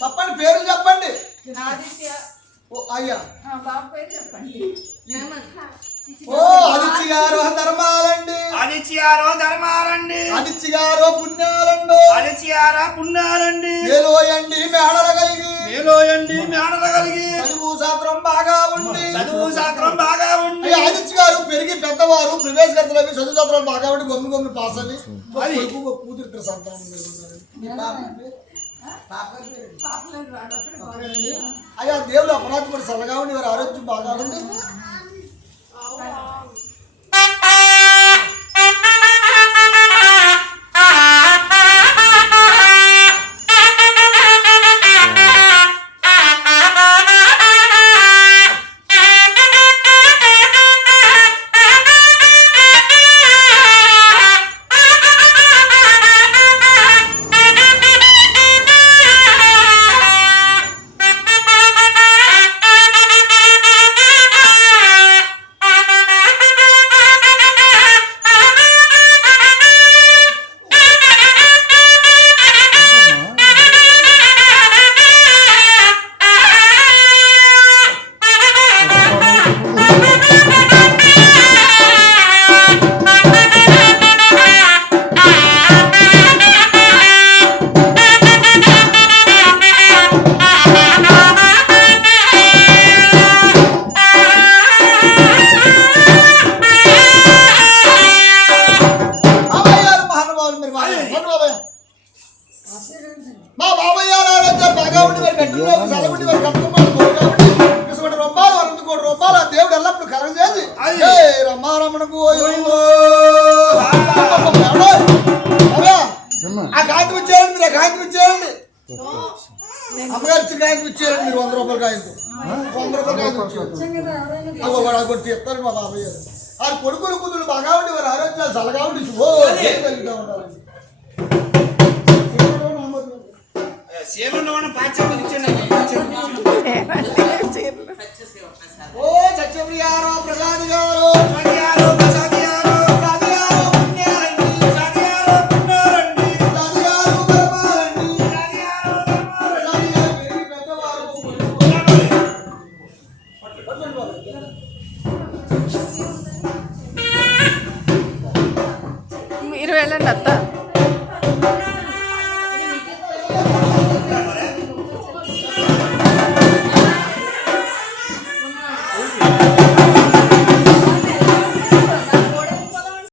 చెప్పండి పేర్లు చెప్పండి. ఆదిత్య. ఓ అయ్యా. ఆ బాబు పేరు చెప్పండి. ఓ ఆదిత్య గారు ధర్మాలండి. అనిచియారో ధర్మాలండి. ఆదిత్య గారు పుణ్యాలండు. అనిచియారా పుణ్యాలండి. మేలోయండి మేడల కలిగి. మేలోయండి మేడల కలిగి. చదువు శాస్త్రం బాగా ఉండి. చదువు శాస్త్రం బాగా ఉండి. గారు పెరిగి పెద్దవారు ప్రవేశకర్తలు అవి చదువు శాస్త్రం బాగా ఉండి గమ్మి గమ్మి పాస్ అవి అది. కొడుకు ఒక కూతురు ఇద్దరు సంతానం. అయ్యా దేవుడు అపరాధి కూడా చల్లగా ఉండి వారి ఆరోగ్యం బాగా ఉండి మా బాబాయ్ గారు ఆరోగ్యాలు బాగా ఉండి గట్టిలో చదవండి మరి కట్టుకోమని కోరుకోండి ఇసుకుంటే రొమ్మాలు కోటి రూపాయలు ఆ దేవుడు ఎల్లప్పుడు కరం చేసి. బాబాయ్, ఆ కాగితం ఇచ్చేయండి మీరు ఆ కాగితం ఇచ్చేయండి అమ్మగారు ఇచ్చిన కాగితం ఇచ్చేయండి మీరు వంద రూపాయల కాగితం వంద రూపాయల కాగితం ఇచ్చేయండి అగో వాడు కొట్టి మా బాబాయ్ గారు. ఆ కొడుకులు కూతురు బాగా ఉండి వారి ఆరోగ్యాలు చల్లగా ఉండి ఓ కలుగుతూ ఉండాలండి. మీరు వెళ్ళండి అత్త